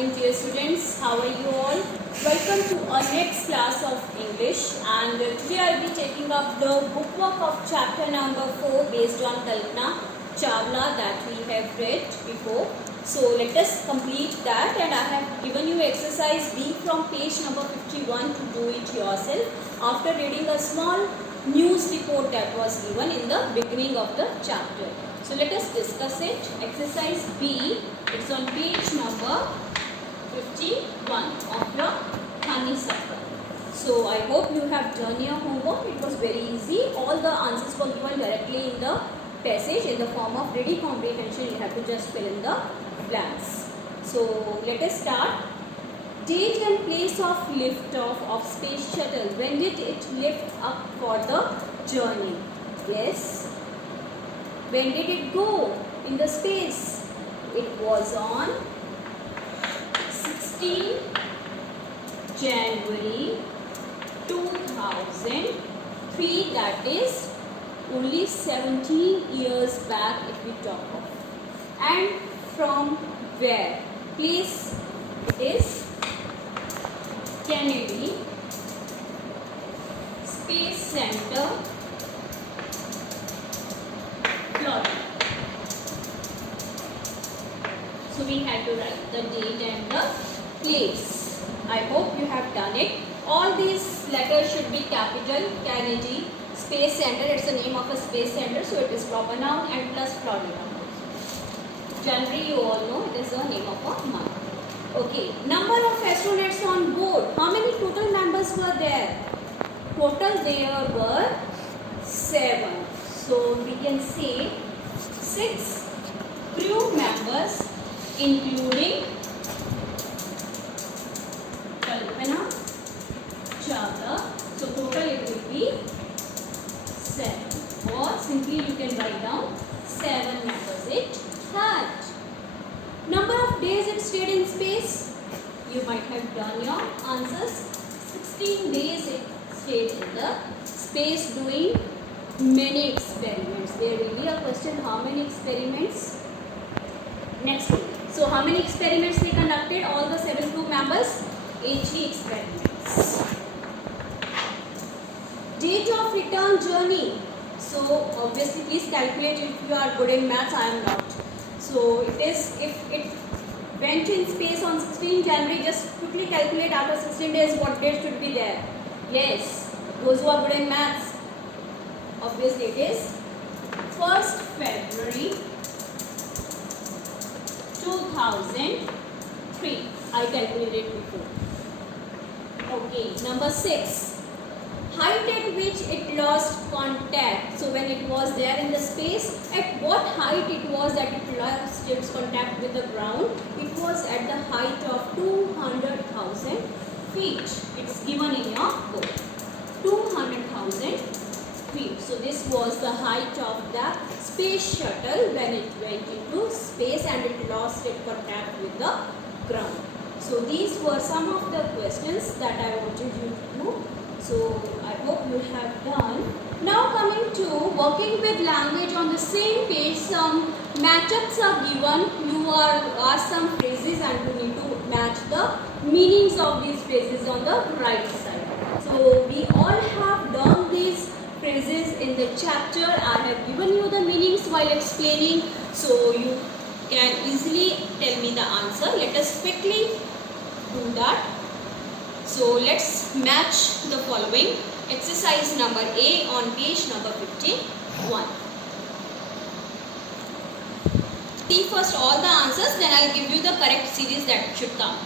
morning, dear students. How are you all? Welcome to our next class of English, and today I'll be taking up the bookwork of chapter number 4 based on Kalpana Chawla that we have read before. So let us complete that, and I have given you exercise B from page number 51 to do it yourself after reading a small news report that was given in the beginning of the chapter. So let us discuss it. Exercise B, it's on page number 51 of your honeysuckle. So I hope you have done your homework. It was very easy. All the answers were given directly in the passage in the form of ready comprehension. You have to just fill in the blanks. So let us start. Date and place of liftoff of space shuttle. When did it lift up for the journey? Yes. When did it go in the space? It was on 16 January 2003. That is only 17 years back if we talk of. And from where? Place it is Kennedy Space Center, Florida. So we had to write the date and the place. I hope you have done it. All these letters should be capital. Kennedy Space Center, it's the name of a space center, so it is proper noun, and plus Florida. January, you all know, it is the name of a month. Okay, number of astronauts on board. How many total members were there? Total there were 7. So we can say 6 crew members including Kalpana Chawla. So total it will be 7, or simply you can write down 7 members it had. Number of days it stayed in space. You might have done your answers. 16 days it stayed in the space doing many experiments. There will be a question, how many experiments? Next week. So how many experiments they conducted? All the 7 crew members? 80 experiments. Date of return journey. So obviously please calculate if you are good in maths. I am not. So it is, if it went in space on 16 January, just quickly calculate after 16 days what date should be there. Yes, those who are good in maths. Obviously it is 1st February 2003. I calculated before. Okay, number 6. Height at which it lost contact. So when it was there in the space, at what height it was that it lost its contact with the ground? It was at the height of 200,000 feet. It's given in your book. 200,000 feet. So this was the height of the space shuttle when it went into space and it lost its contact with the ground. So these were some of the questions that I wanted you to do. So I hope you have done. Now coming to working with language, on the same page some matchups are given. You are asked some phrases and you need to match the meanings of these phrases on the right side. So we all have done these phrases in the chapter. I have given you the meanings while explaining, so you can easily tell me the answer. Let us quickly do that. So let's match the following. Exercise number A on page number 51. See first all the answers, then I'll give you the correct series that should come.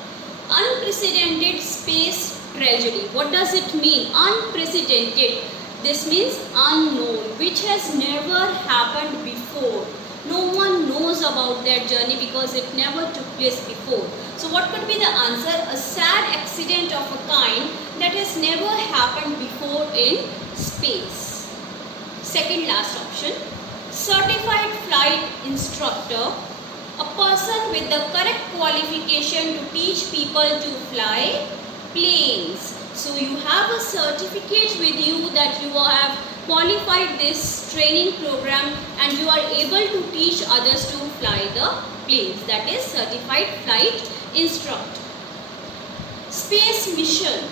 Unprecedented space tragedy. What does it mean? Unprecedented. This means unknown, which has never happened before. No one knows about that journey because it never took place before. So what could be the answer? A sad accident of a kind that has never happened before in space. Second last option. Certified flight instructor. A person with the correct qualification to teach people to fly planes. So you have a certificate with you that you have qualified this training program and you are able to teach others to fly the planes. That is certified flight instruct. Space mission,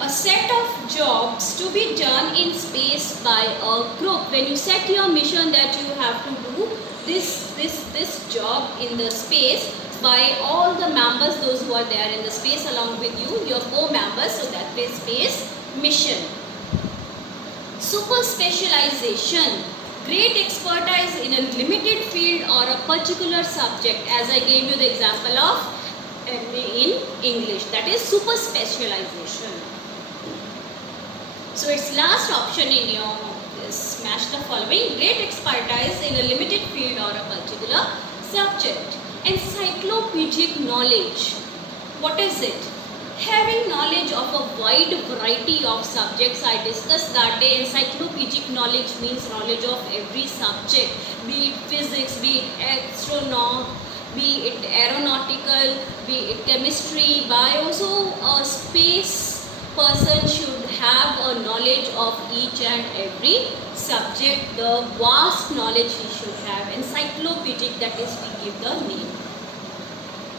a set of jobs to be done in space by a group. When you set your mission that you have to do this job in the space by all the members, those who are there in the space along with you, your co-members, so that is space mission. Super specialization, great expertise in a limited field or a particular subject, as I gave you the example of MA in English, that is super specialization. So its last option in your this match the following: great expertise in a limited field or a particular subject. Encyclopedic knowledge, what is it? Having knowledge of a wide variety of subjects. I discussed that day. Encyclopedic knowledge means knowledge of every subject, be it physics, be it astronaut, be it aeronautical, be it chemistry, bio. So a space person should have a knowledge of each and every subject. The vast knowledge he should have. Encyclopedic, that is we give the name.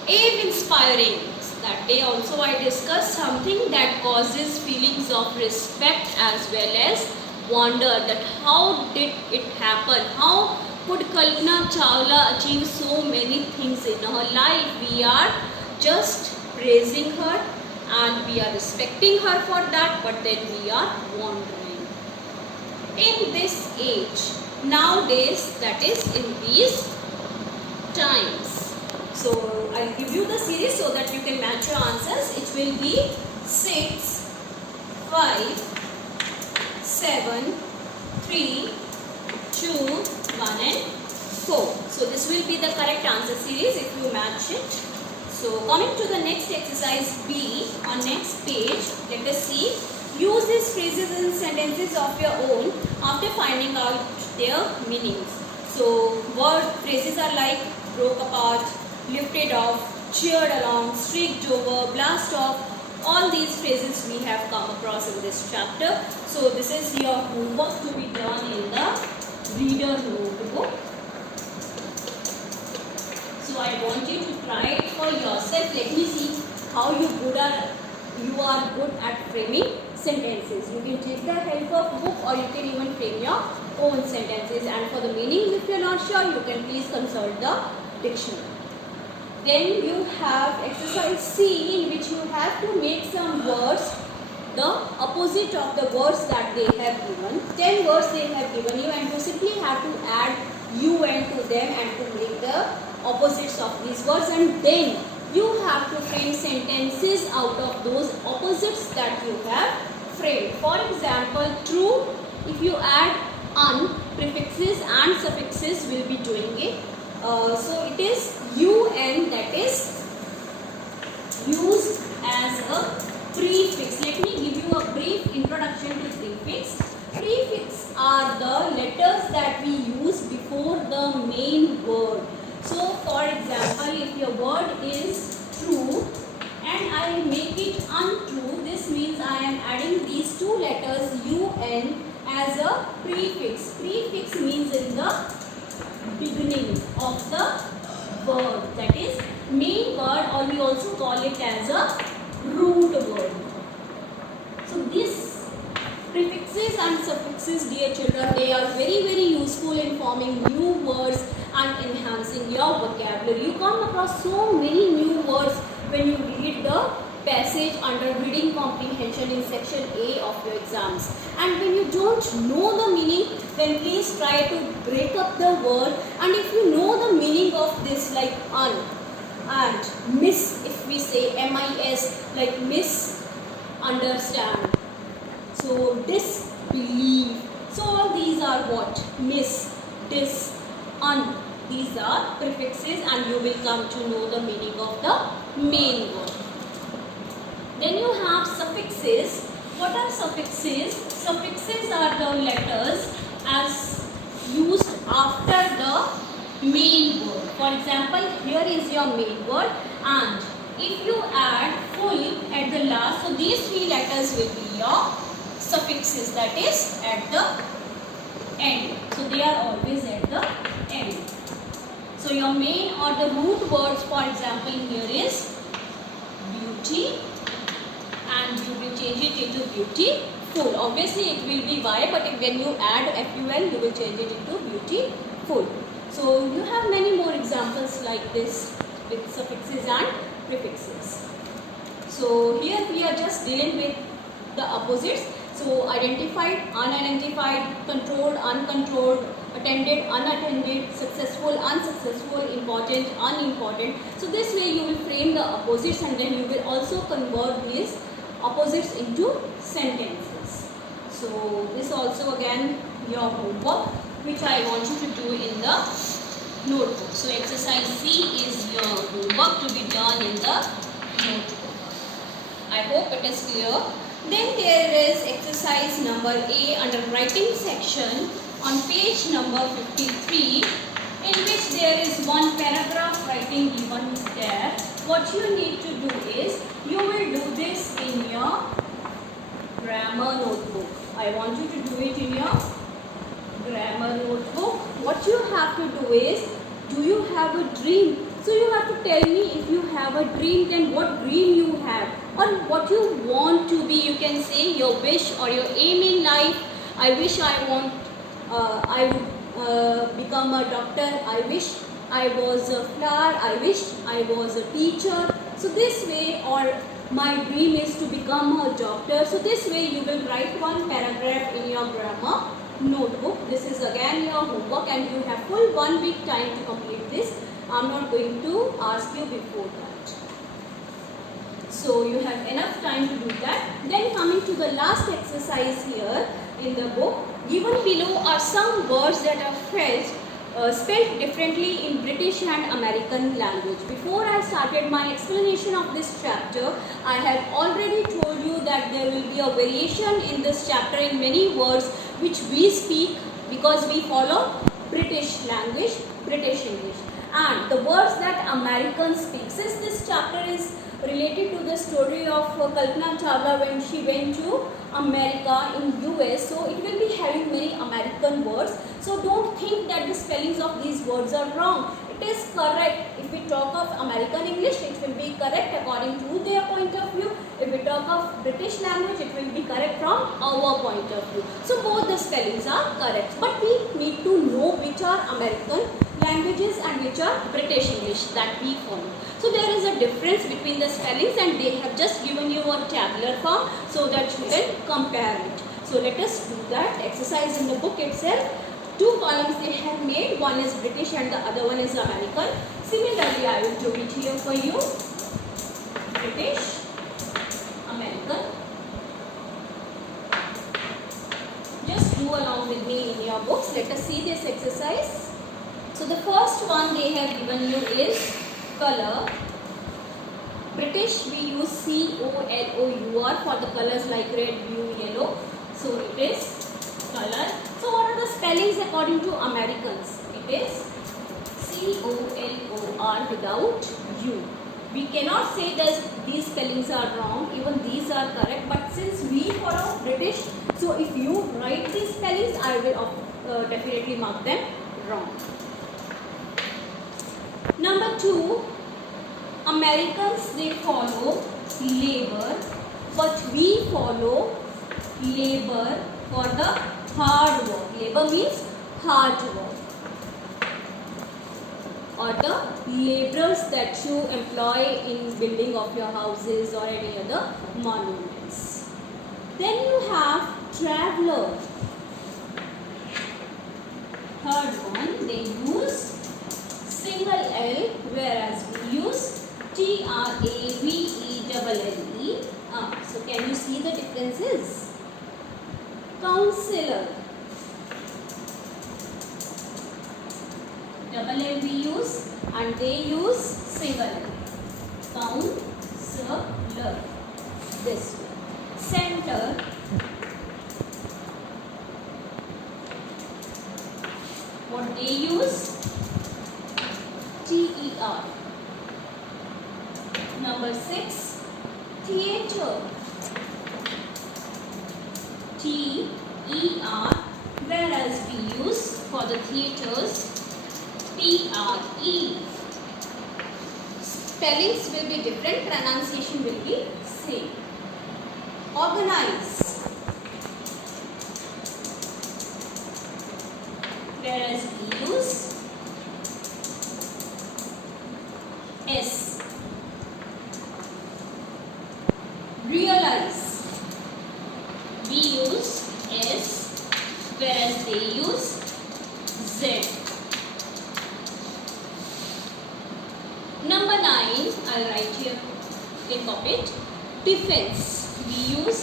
Awe-inspiring, that day also I discussed something that causes feelings of respect as well as wonder, that how did it happen, how could Kalpana Chawla achieve so many things in her life. We are just praising her and we are respecting her for that, but then we are wondering. In this age, nowadays, that is in these times. So I'll give you the series so that you can match your answers. It will be 6, 5, 7, 3, 2, 1 and 4. So this will be the correct answer series if you match it. So coming to the next exercise B on next page, let us see. Use these phrases and sentences of your own after finding out their meanings. So word phrases are like broke apart, lifted off, cheered along, streaked over, blast off. All these phrases we have come across in this chapter. So this is your homework to be done in the reader notebook. So I want you to try it for yourself. Let me see how you are good at framing sentences. You can take the help of book or you can even frame your own sentences. And for the meaning, if you are not sure, you can please consult the dictionary. Then you have exercise C, in which you have to make some words the opposite of the words that they have given. 10 words they have given you and you simply have to add UN to them and to make the opposites of these words, and then you have to frame sentences out of those opposites that you have framed. For example, true, if you add un, prefixes and suffixes will be doing it. So it is UN, that is used as a prefix. Let me give you a brief introduction to prefix. Prefix are the letters that we use before the main word. So for example, if your word is true and I make it untrue, this means I am adding these two letters UN as a prefix. Prefix means in the beginning of the word, that is main word, or we also call it as a root word. So these prefixes and suffixes, dear children, they are very useful in forming new words and enhancing your vocabulary. You come across so many new words when you read the passage under reading comprehension in section A of your exams. And when you don't know the meaning, then please try to break up the word. And if you know the meaning of this, like un and miss, if we say MIS, like misunderstand. So disbelieve. So all these are what? Miss, dis, un. These are prefixes and you will come to know the meaning of the main word. Then you have suffixes. What are suffixes? Suffixes are the letters as used after the main word. For example, here is your main word, and if you add full at the last, so these three letters will be your suffixes, that is at the end. So they are always at the end. So your main or the root words, for example, here is beauty, and you will change it into beautiful. Obviously it will be Y, but when you add FUL, you will change it into beautiful. So you have many more examples like this with suffixes and prefixes. So here we are just dealing with the opposites. So identified, unidentified, controlled, uncontrolled, attended, unattended, successful, unsuccessful, important, unimportant. So this way you will frame the opposites, and then you will also convert these opposites into sentences. So this also again your homework, which I want you to do in the notebook. So exercise C is your homework to be done in the notebook. I hope it is clear. Then there is exercise number A under writing section on page number 53, in which there is one paragraph writing given there. What you need to do is, you will do this in your grammar notebook. I want you to do it in your grammar notebook. What you have to do is, do you have a dream? So you have to tell me, if you have a dream, then what dream you have, or what you want to be. You can say your wish or your aim in life. I wish I would become a doctor. I wish I was a flower. I wish I was a teacher. So this way, or my dream is to become a doctor. So this way you will write one paragraph in your grammar notebook. This is again your homework, and you have full 1 week time to complete this. I'm not going to ask you before that. So you have enough time to do that. Then coming to the last exercise here in the book, given below are some words that are spelled differently in British and American language. Before I started my explanation of this chapter, I had already told you that there will be a variation in this chapter in many words which we speak, because we follow British language, British English. And the words that Americans speak, since this chapter is related to the story of Kalpana Chawla when she went to America in US, so it will be having many American words. So don't think that the spellings of these words are wrong. It is correct. If we talk of American English, it will be correct according to their point of view. If we talk of British language, it will be correct from our point of view. So both the spellings are correct. But we need to know which are American languages and which are British English that we follow. So there is a difference between the spellings, and they have just given you a tabular form so that you can compare it. So let us do that exercise in the book itself. 2 columns they have made, one is British and the other one is American. Similarly, I will do it here for you. British, American. Just do along with me in your books. Let us see this exercise. So the first one they have given you is color. British, we use COLOUR for the colors like red, blue, yellow. So it is color. So what are the spellings according to Americans? It is COLOR without U. We cannot say that these spellings are wrong, even these are correct, but since we follow British, so if you write these spellings, I will definitely mark them wrong. Number 2, Americans, they follow labor, but we follow labor for the hard work. Labor means hard work, or the laborers that you employ in building of your houses or any other monuments. Then you have traveler. Third one, they use single L, whereas we use TRAVELLE. So can you see the differences? Counselor. Double L we use, and they use single L. Counselor. This way. Center. What they use? TER. Number 6, theatre. TER, whereas we use for the theatres T-R-E. Spellings will be different, pronunciation will be same. Organize. Whereas we use S. Realize. We use S, whereas they use Z. Number 9, I'll write here in pocket. Defense. We use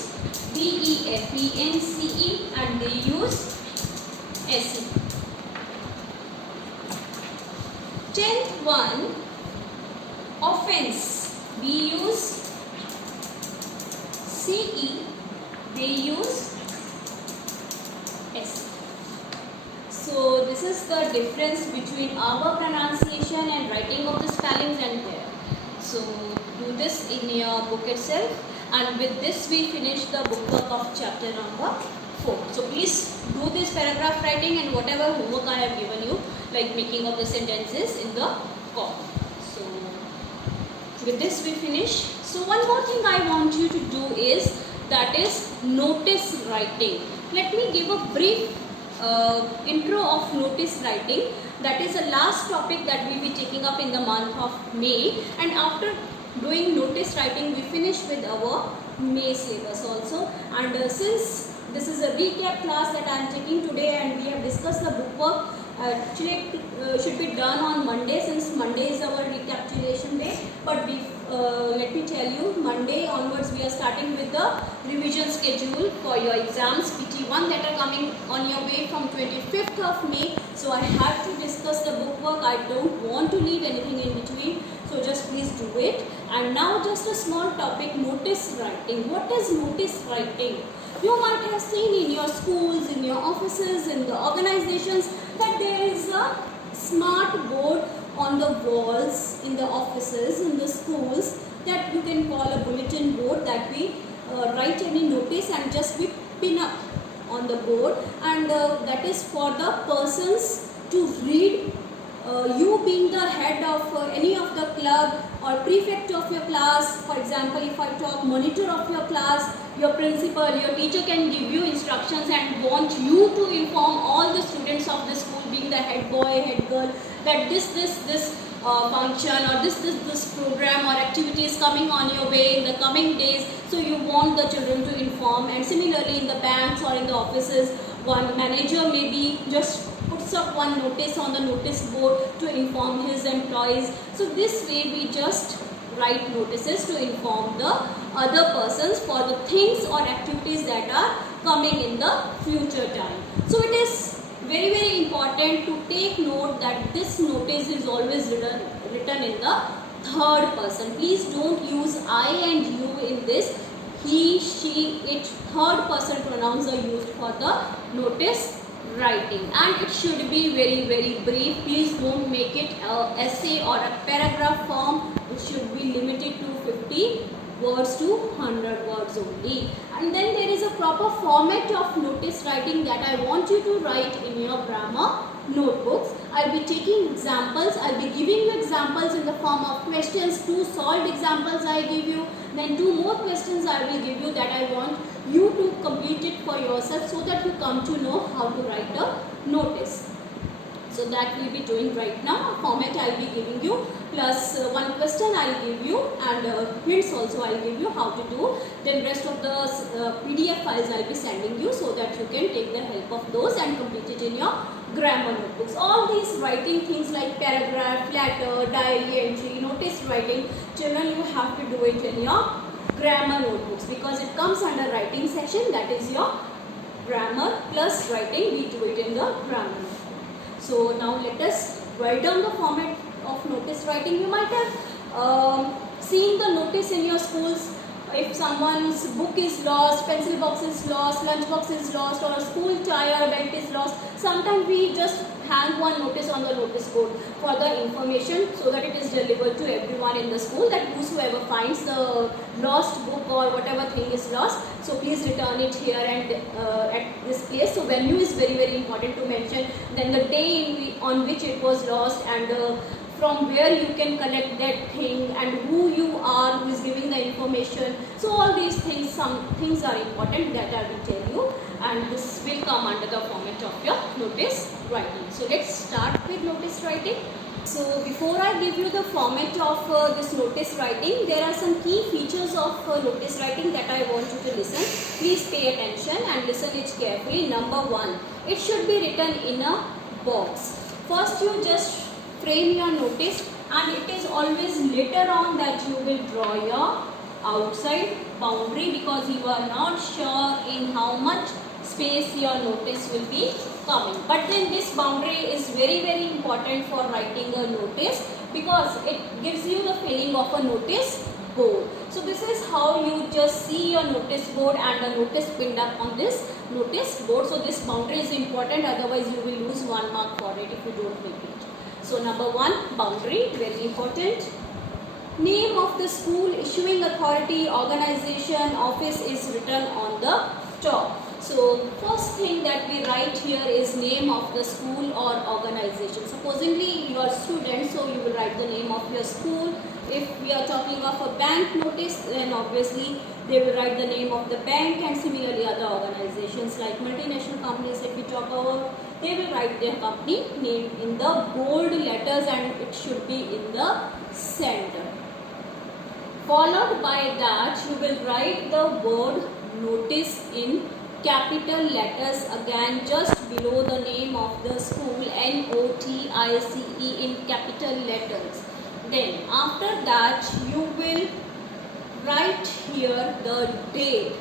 D-E-F-E-N-C-E and they use S-E. 10th one, offense. We use C-E, they use S. So this is the difference between our pronunciation and writing of the spellings and there. So do this in your book itself, and with this we finish the bookwork of chapter number 4. So please do this paragraph writing and whatever homework I have given you, like making of the sentences in the column. So with this we finish. So one more thing I want you to do is, that is notice writing. Let me give a brief intro of notice writing. That is the last topic that we will be taking up in the month of May, and after doing notice writing we finish with our May syllabus also. And since this is a recap class that I am taking today and we have discussed the bookwork, actually it should be done on Monday, since Monday is our recapitulation day. But let me tell you, Monday onwards we are starting with the revision schedule for your exams PT1 that are coming on your way from 25th of May. So I have to discuss the bookwork. I don't want to leave anything in between. So just please do it. And now just a small topic, notice writing. What is notice writing? You might have seen in your schools, in your offices, in the organizations that there is a smart board on the walls in the offices, in the schools, that you can call a bulletin board, that we write any notice and just we pin up on the board, and that is for the persons to read. You being the head of any of the club or prefect of your class, for example, if I talk monitor of your class, your principal, your teacher can give you instructions and want you to inform all the students of the school, being the head boy, head girl, that this function or this program or activity is coming on your way in the coming days. So you want the children to inform. And similarly in the banks or in the offices, one manager maybe just puts up one notice on the notice board to inform his employees. So this way we just write notices to inform the other persons for the things or activities that are coming in the future time. So it is very, very important to take note that this notice is always written in the third person. Please don't use I and you in this. He, she, it, third person pronouns are used for the notice writing, and it should be very, very brief. Please don't make it an essay or a paragraph form. It should be limited to 50 words to 100 words only. And then there is a proper format of notice writing that I want you to write in your grammar notebooks. I'll be taking examples. I'll be giving you examples in the form of questions. 2 solved examples I give you. Then 2 more questions I will give you that I want you to complete it for yourself, so that you come to know how to write a notice. So that we'll be doing right now. A format I'll be giving you, plus 1 question I'll give you, and hints also I'll give you how to do. Then rest of the PDF files I'll be sending you, so that you can take the help of those and complete it in your grammar notebooks. All these writing things like paragraph, letter, diary entry, notice writing, children, you have to do it in your grammar notebooks, because it comes under writing section, that is your grammar plus writing. We do it in the grammar notebook. So now let us write down the format of notice writing. You might have seen the notice in your schools. If someone's book is lost, pencil box is lost, lunch box is lost, or a school tire belt is lost, sometimes we just hang one notice on the notice board for the information, so that it is delivered to everyone in the school, that whosoever finds the lost book or whatever thing is lost, so please return it here and at this place. So venue is very, very important to mention, then the day on which it was lost, and from where you can collect that thing, and who you are, who is giving the information. So all these things, some things are important that I will tell you, and this will come under the format of your notice writing. So let's start with notice writing. So before I give you the format of this notice writing, there are some key features of notice writing that I want you to listen. Please pay attention and listen it carefully. Number one, it should be written in a box. First you just frame your notice, and it is always later on that you will draw your outside boundary, because you are not sure in how much space your notice will be coming. But then this boundary is very, very important for writing a notice, because it gives you the feeling of a notice board. So this is how you just see your notice board and the notice pinned up on this notice board. So this boundary is important, otherwise you will lose 1 mark for it if you don't make it. So number one, boundary, very important. Name of the school, issuing authority, organization, office is written on the top. So first thing that we write here is name of the school or organization. Supposingly you are students, so you will write the name of your school. If we are talking of a bank notice, then obviously they will write the name of the bank, and similarly other organizations like multinational companies, if we talk about, they will write their company name in the bold letters, and it should be in the center. Followed by that, you will write the word notice in capital letters, again just below the name of the school, NOTICE in capital letters. Then after that you will write here the date,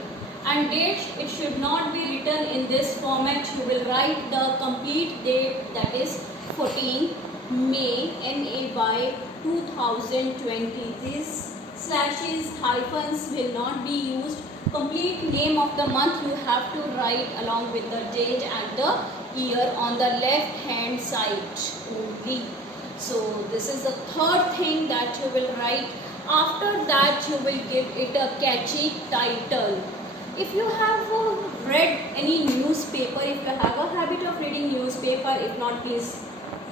and date, it should not be written in this format. You will write the complete date, that is 14 May MAY 2020. These slashes, hyphens will not be used. Complete name of the month you have to write along with the date and the year on the left hand side only. So this is the third thing that you will write. After that you will give it a catchy title. If you have read any newspaper, if you have a habit of reading newspaper, if not, please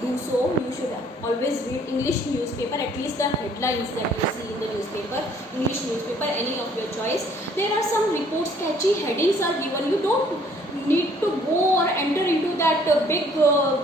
do so. You should always read English newspaper, at least the headlines that you see in the newspaper, English newspaper, any of your choice. There are some reports, catchy headings are given. You don't need to go or enter into that big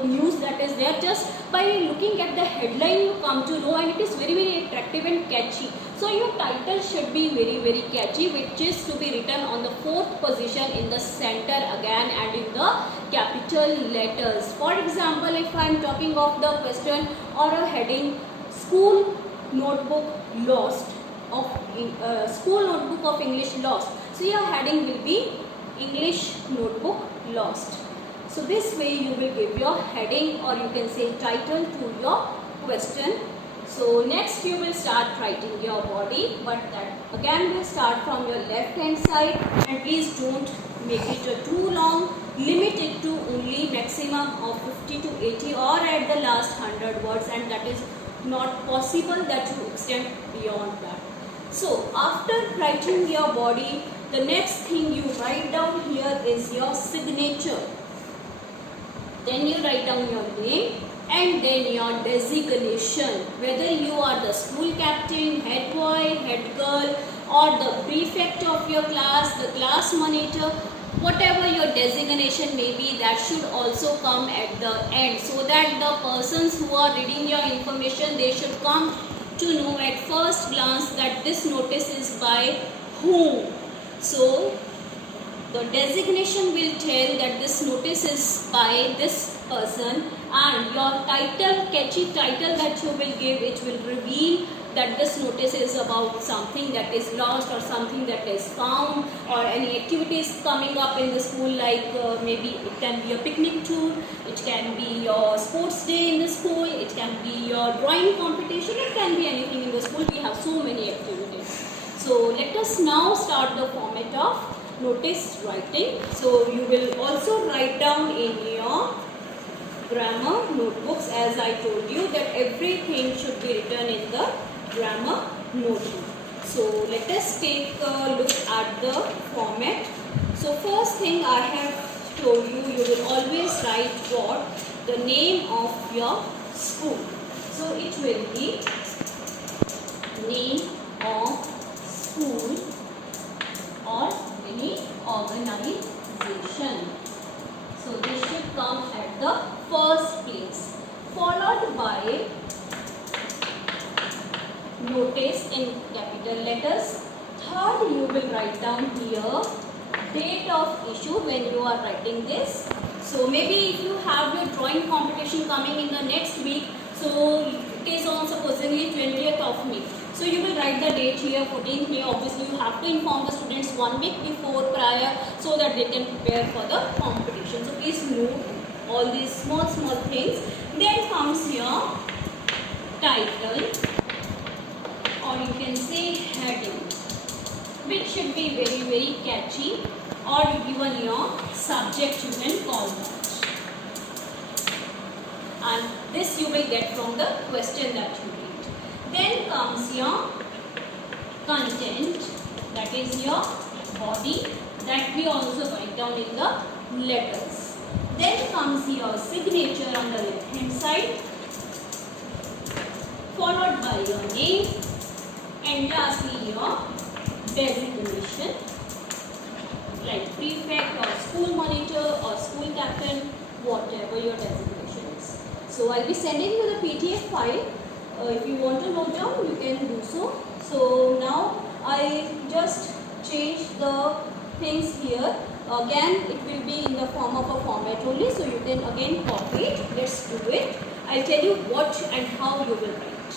news that is there. Just by looking at the headline you come to know, and it is very, very attractive and catchy. So your title should be very, very catchy, which is to be written on the 4th position in the center again, and in the capital letters. For example, if I am talking of the question or a heading, school notebook lost, school notebook of English lost. So your heading will be English notebook lost. So this way you will give your heading, or you can say title, to your question. So next you will start writing your body, but that again will start from your left hand side, and please don't make it too long. Limit it to only maximum of 50 to 80 or at the last 100 words, and that is not possible that you extend beyond that. So after writing your body, the next thing you write down here is your signature. Then you write down your name, and then your designation, whether you are the school captain, head boy, head girl, or the prefect of your class, the class monitor, whatever your designation may be, that should also come at the end, so that the persons who are reading your information, they should come to know at first glance that this notice is by whom. So the designation will tell that this notice is by this person, and your title, catchy title that you will give, it will reveal that this notice is about something that is lost, or something that is found, or any activities coming up in the school, like maybe it can be a picnic tour, it can be your sports day in the school, it can be your drawing competition, it can be anything in the school. We have so many activities. So let us now start the format of notice writing. So you will also write down in your grammar notebooks, as I told you that everything should be written in the grammar notebook. So let us take a look at the format. So first thing I have told you, you will always write what? The name of your school. So it will be name of school or any organization. So this should come at the first place, followed by notice in capital letters. Third, you will write down here date of issue when you are writing this. So maybe if you have your drawing competition coming in the next week, so it is on supposedly 20th of May. So you will write the date here, 14th May. Obviously you have to inform the students 1 week before prior so that they can prepare for the competition. So please note all these small things. Then comes your title, or you can say heading, which should be very catchy, or even your subject you can call that. And this you will get from the question that you read. Then comes your content, that is your body, that we also write down in the letters. Then comes your signature on the left hand side, followed by your name, and lastly your designation, like prefect or school monitor or school captain, whatever your designation is. So I'll be sending you the PDF file. If you want to note down, you can do so. So now I just changed the things here. Again, it will be in the form of a format only, so you can again copy it. Let's do it. I'll tell you what and how you will write.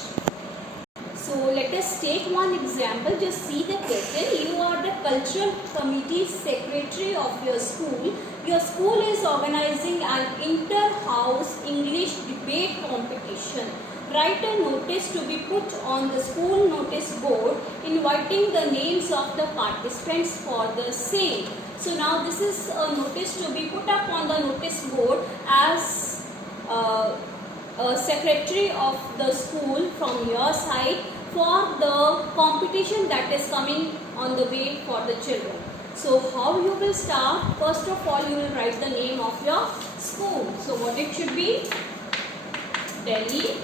So let us take one example. Just see the question. You are the cultural committee secretary of your school. Your school is organizing an inter-house English debate competition. Write a notice to be put on the school notice board inviting the names of the participants for the same. So now this is a notice to be put up on the notice board as a secretary of the school from your side for the competition that is coming on the way for the children. So how you will start? First of all, you will write the name of your school. So what it should be? Delhi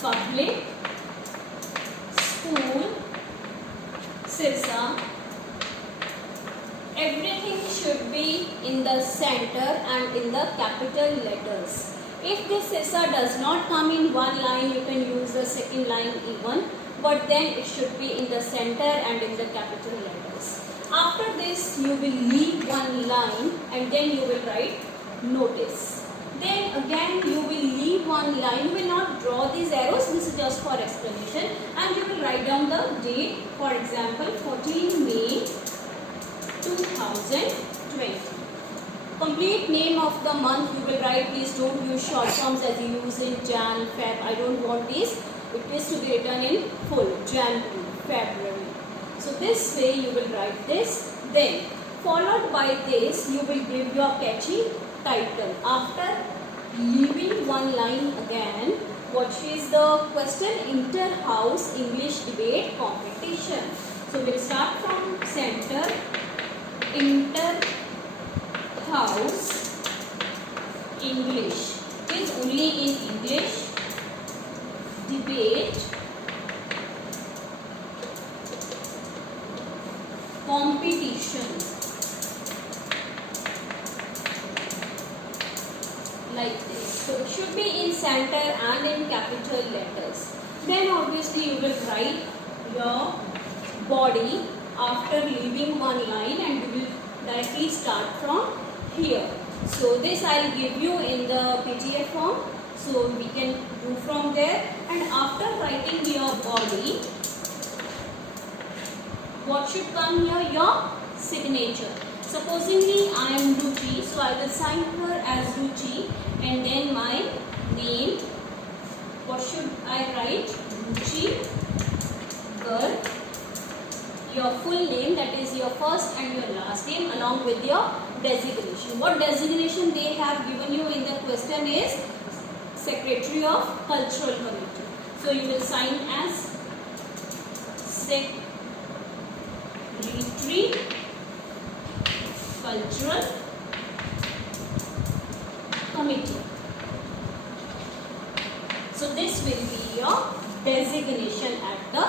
Public School, Sirsa. Everything should be in the center and in the capital letters. If this Sirsa does not come in one line, you can use the second line even, but then it should be in the center and in the capital letters. After this, you will leave one line and then you will write notice. Then again you will leave one line. You will not draw these arrows. This is just for explanation. And you will write down the date. For example, 14 May 2020. Complete name of the month you will write. Please don't use short forms as you use in Jan, Feb. I don't want these. It is to be written in full. January, February. So this way you will write this. Then followed by this you will give your catchy title. After leaving one line again, what is the question? Inter-house English debate competition. So we'll start from center. Inter-house English is only in English debate competition. Like this. So it should be in center and in capital letters. Then obviously you will write your body after leaving one line and you will directly start from here. So this I will give you in the PDF form. So we can do from there. And after writing your body, what should come here? Your signature. Supposingly I am Ruchi, so I will sign her as Ruchi and then my name. What should I write? Ruchi Garg. Your full name, that is your first and your last name along with your designation. What designation they have given you in the question is Secretary of Cultural Committee. So you will sign as Secretary Cultural Committee. So this will be your designation at the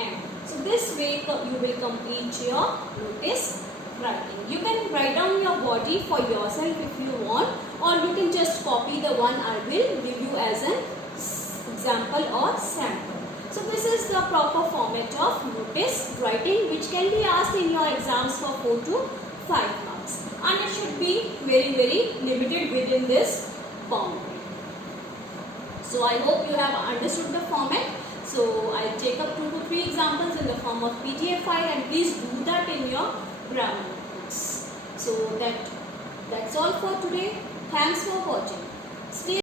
end. So this way you will complete your notice writing. You can write down your body for yourself if you want, or you can just copy the one I will give you as an example or sample. So this is the proper format of notice writing, which can be asked in your exams for 4 to 5 marks, and it should be very limited within this boundary. So I hope you have understood the format. So I'll take up 2 to 3 examples in the form of PDF file, and please do that in your grammar books. So that's all for today. Thanks for watching. Stay